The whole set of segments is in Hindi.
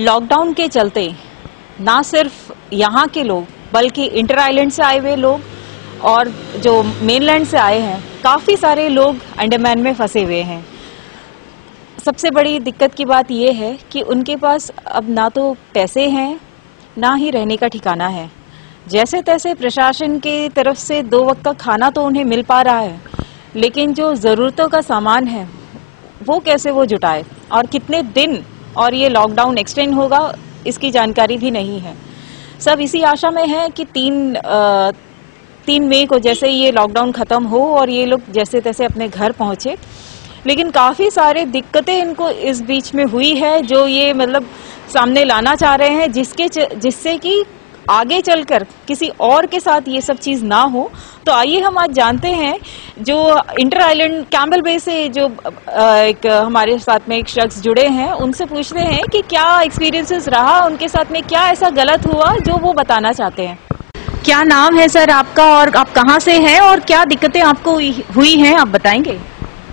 लॉकडाउन के चलते ना सिर्फ यहाँ के लोग बल्कि इंटर आइलैंड से आए हुए लोग और जो मेनलैंड से आए हैं, काफ़ी सारे लोग अंडमान में फंसे हुए हैं। सबसे बड़ी दिक्कत की बात यह है कि उनके पास अब ना तो पैसे हैं ना ही रहने का ठिकाना है। जैसे तैसे प्रशासन की तरफ से 2 वक्त का खाना तो उन्हें मिल पा रहा है, लेकिन जो ज़रूरतों का सामान है वो कैसे वो जुटाए और कितने दिन और ये लॉकडाउन एक्सटेंड होगा इसकी जानकारी भी नहीं है। सब इसी आशा में है कि 3 मई को जैसे ये लॉकडाउन ख़त्म हो और ये लोग जैसे तैसे अपने घर पहुँचे। लेकिन काफ़ी सारे दिक्कतें इनको इस बीच में हुई है जो ये मतलब सामने लाना चाह रहे हैं, जिससे कि आगे चलकर किसी और के साथ ये सब चीज़ ना हो। तो आइए हम आज जानते हैं जो इंटर आइलैंड कैम्पबेल बे से जो एक हमारे साथ में एक शख्स जुड़े हैं, उनसे पूछते हैं कि क्या एक्सपीरियंसेस रहा, उनके साथ में क्या ऐसा गलत हुआ जो वो बताना चाहते हैं। क्या नाम है सर आपका और आप कहाँ से हैं और क्या दिक्कतें आपको हुई हैं, आप बताएंगे?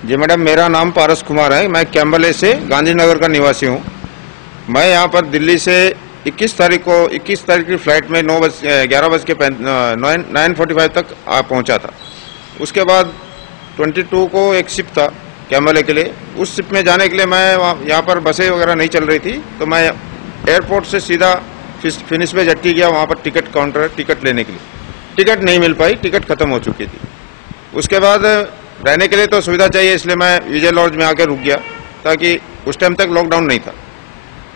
जी मैडम, मेरा नाम पारस कुमार है। मैं कैम्पबेल बे से गांधीनगर का निवासी हूँ। मैं यहाँ पर दिल्ली से 21 तारीख की फ्लाइट में 9:45 तक पहुँचा था। उसके बाद 22 को एक शिप था कैम्पबेल बे के लिए। उस शिप में जाने के लिए मैं यहाँ पर बसें वगैरह नहीं चल रही थी, तो मैं एयरपोर्ट से सीधा फिनिश पे झटकी गया वहाँ पर टिकट काउंटर टिकट लेने के लिए। टिकट नहीं मिल पाई, टिकट खत्म हो चुकी थी। उसके बाद रहने के लिए तो सुविधा चाहिए, इसलिए मैं विजय लॉज में आकर रुक गया, ताकि उस टाइम तक लॉकडाउन नहीं था।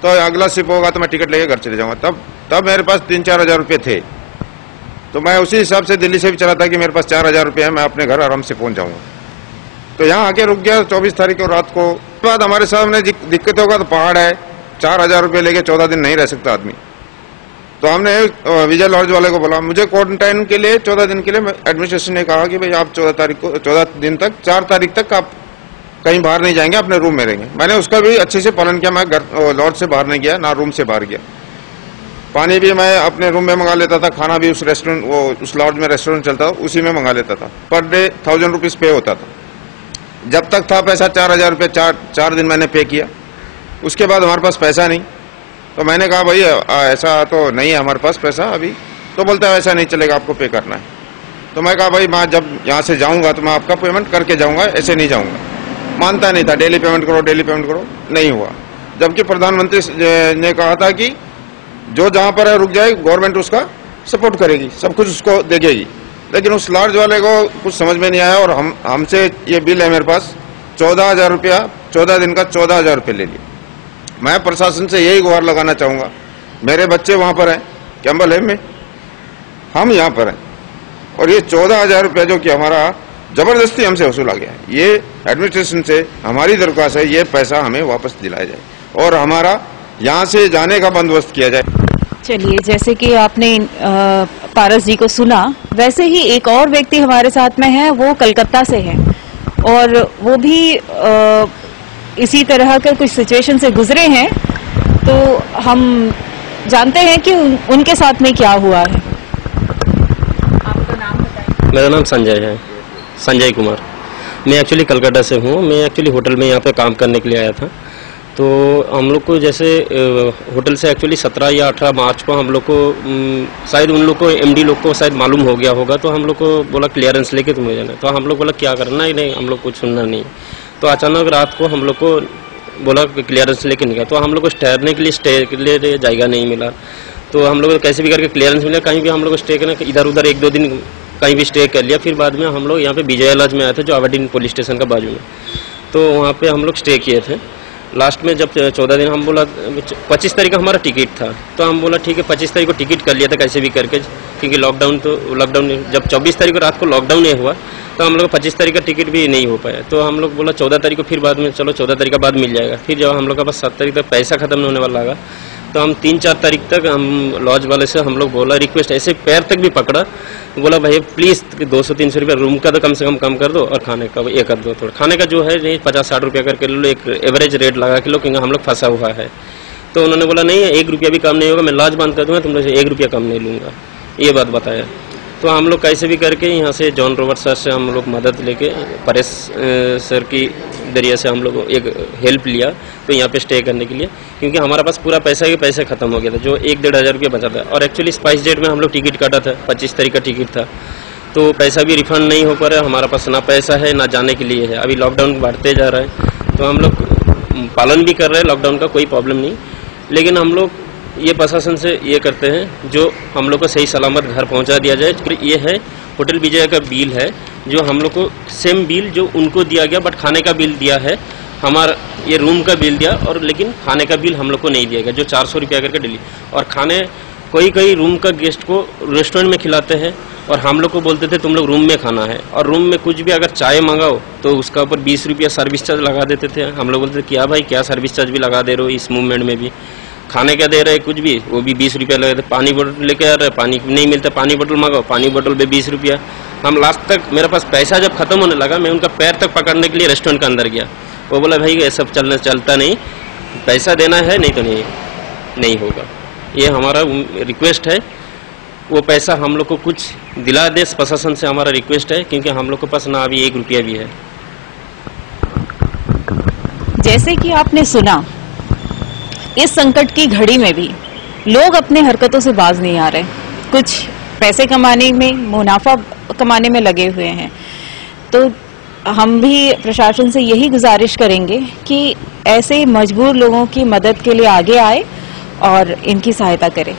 तो अगला शिप होगा तो मैं टिकट लेके घर चले जाऊंगा। तब मेरे पास 3-4 हज़ार रुपये थे, तो मैं उसी हिसाब से दिल्ली से भी चला था कि मेरे पास 4 हज़ार रुपये है, मैं अपने घर आराम से पहुंच जाऊंगा। तो यहाँ आके रुक गया 24 तारीख को रात को। उसके बाद हमारे सामने दिक्कत होगा तो पहाड़ है, 4 हज़ार रुपये लेके 14 दिन नहीं रह सकता आदमी। तो हमने विजय लॉज वाले को बोला, मुझे क्वारंटाइन के लिए 14 दिन के लिए एडमिनिस्ट्रेशन ने कहा कि भाई आप 14 दिन तक 4 तारीख तक आप कहीं बाहर नहीं जाएंगे, अपने रूम में रहेंगे। मैंने उसका भी अच्छे से पालन किया। मैं घर लॉज से बाहर नहीं गया, ना रूम से बाहर गया। पानी भी मैं अपने रूम में मंगा लेता था, खाना भी उस लॉज में रेस्टोरेंट चलता था उसी में मंगा लेता था। पर डे 1000 रुपीज़ पे होता था। जब तक था पैसा 4 हज़ार रुपये 4 दिन मैंने पे किया। उसके बाद हमारे पास पैसा नहीं, तो मैंने कहा भाई ऐसा तो नहीं है हमारे पास पैसा अभी। तो बोलता है ऐसा नहीं चलेगा, आपको पे करना है। तो मैं कहा भाई मैं जब यहाँ से जाऊँगा तो मैं आपका पेमेंट करके जाऊँगा, ऐसे नहीं जाऊँगा। मानता नहीं था, डेली पेमेंट करो, नहीं हुआ। जबकि प्रधानमंत्री ने कहा था कि जो जहाँ पर है रुक जाए, गवर्नमेंट उसका सपोर्ट करेगी, सब कुछ उसको देगी। लेकिन उस लॉज वाले को कुछ समझ में नहीं आया और हमसे ये बिल है मेरे पास 14,000 रुपया, 14 दिन का 14,000 रुपये ले लिए। मैं प्रशासन से यही गुहार लगाना चाहूँगा, मेरे बच्चे वहाँ पर हैं कैम्पबेल बे में, हम यहाँ पर हैं, और ये 14,000 रुपया जो कि हमारा जबरदस्ती हमसे वसूला गया है, ये एडमिनिस्ट्रेशन से हमारी दरख्वास्त है, ये पैसा हमें वापस दिलाया जाए और हमारा यहाँ से जाने का बंदोबस्त किया जाए। चलिए, जैसे कि आपने पारस जी को सुना, वैसे ही एक और व्यक्ति हमारे साथ में है, वो कलकत्ता से है और वो भी इसी तरह का कुछ सिचुएशन से गुजरे हैं। तो हम जानते हैं कि उनके साथ में क्या हुआ है। आपका नाम बताएं। मेरा नाम संजय है, संजय कुमार। मैं एक्चुअली कलकत्ता से हूँ। मैं एक्चुअली होटल में यहाँ पे काम करने के लिए आया था। तो हम लोग को जैसे होटल से एक्चुअली 17 या 18 मार्च को हम लोग को शायद उन लोग को एमडी लोग को शायद मालूम हो गया होगा, तो हम लोग को बोला क्लियरेंस लेके तुम्हें जाना। तो हम लोग बोला क्या करना है, नहीं हम लोग कुछ सुनना नहीं। तो अचानक रात को हम लोग को बोला क्लियरेंस लेके निकला। तो हम लोग को ठहरने के लिए स्टे के लिए जगह नहीं मिला। तो हम लोग कैसे भी करके क्लियरेंस मिला, कहीं भी हम लोग को स्टे करना, इधर उधर 1-2 दिन कहीं भी स्टे कर लिया। फिर बाद में हम लोग यहाँ पे विजय लॉज में आए थे, जो अवडिन पुलिस स्टेशन का बाजू में। तो वहाँ पे हम लोग स्टे किए थे। लास्ट में जब 14 दिन, हम बोला 25 तारीख का हमारा टिकट था, तो हम बोला ठीक है 25 तारीख को टिकट कर लिया था कैसे भी करके, क्योंकि लॉकडाउन जब 24 तारीख को रात को लॉकडाउन नहीं हुआ तो हम लोग 25 तारीख का टिकट भी नहीं हो पाया। तो हम लोग बोला 14 तारीख को फिर बाद में, चलो 14 तारीख का बाद मिल जाएगा। फिर जब हम लोग का पास 7 तारीख तक पैसा खत्म होने वाला लगा, तो हम 3-4 तारीख तक हम लॉज वाले से हम लोग बोला रिक्वेस्ट, ऐसे पैर तक भी पकड़ा, बोला भाई प्लीज़ 200-300 रुपये रूम का तो कम से कम कर दो और खाने का ये कर दो। थोड़ा खाने का जो है नहीं 50-60 रुपया करके लो, एक एवरेज रेट लगा के लो, क्योंकि हम लोग फंसा हुआ है। तो उन्होंने बोला नहीं 1 रुपया भी कम नहीं होगा, मैं लॉज बंद कर दूँगा, तुम लोग से 1 रुपया कम नहीं लूँगा, ये बात बताया। तो हम लोग कैसे भी करके यहाँ से जॉन रॉबर्ट सर से हम लोग मदद लेके परेश सर की जरिए से हम लोग एक हेल्प लिया तो यहाँ पे स्टे करने के लिए, क्योंकि हमारे पास पूरा पैसे ख़त्म हो गया था, जो 1-1.5 हज़ार रुपये बचा था। और एक्चुअली स्पाइस जेट में हम लोग टिकट काटा था, 25 तारीख का टिकट था, तो पैसा भी रिफंड नहीं हो पा रहा है। हमारे पास ना पैसा है ना जाने के लिए है। अभी लॉकडाउन बढ़ते जा रहा है तो हम लोग पालन भी कर रहे हैं लॉकडाउन का, कोई प्रॉब्लम नहीं, लेकिन हम लोग ये प्रशासन से ये करते हैं जो हम लोग को सही सलामत घर पहुंचा दिया जाए। ये है होटल विजय का बिल है, जो हम लोग को सेम बिल जो उनको दिया गया, बट खाने का बिल दिया है हमारा, ये रूम का बिल दिया, और लेकिन खाने का बिल हम लोग को नहीं दिया गया, जो 400 रुपया करके डेली। और खाने कोई रूम का गेस्ट को रेस्टोरेंट में खिलाते हैं, और हम लोग को बोलते थे तुम लोग रूम में खाना है, और रूम में कुछ भी अगर चाय मंगाओ तो उसका ऊपर 20 रुपया सर्विस चार्ज लगा देते थे। हम लोग बोलते थे क्या भाई क्या सर्विस चार्ज भी लगा दे रहे हो इस मूवमेंट में भी, खाने क्या दे रहे हैं कुछ भी, वो भी 20 रुपया लगा देते। पानी बोतल लेके आ रहे हैं, पानी नहीं मिलता, पानी बोतल मंगाओ, पानी बोतल पे 20 रुपया। हम लास्ट तक मेरे पास पैसा जब खत्म होने लगा, मैं उनका पैर तक पकड़ने के लिए रेस्टोरेंट के अंदर गया। वो बोला भाई ये सब चलता नहीं, पैसा देना है, नहीं तो नहीं होगा। ये हमारा रिक्वेस्ट है, वो पैसा हम लोग को कुछ दिला दे, प्रशासन से हमारा रिक्वेस्ट है, क्योंकि हम लोग के पास ना अभी 1 रुपया भी है। जैसे कि आपने सुना, इस संकट की घड़ी में भी लोग अपने हरकतों से बाज नहीं आ रहे, कुछ पैसे कमाने में, मुनाफा कमाने में लगे हुए हैं। तो हम भी प्रशासन से यही गुजारिश करेंगे कि ऐसे मजबूर लोगों की मदद के लिए आगे आए और इनकी सहायता करें।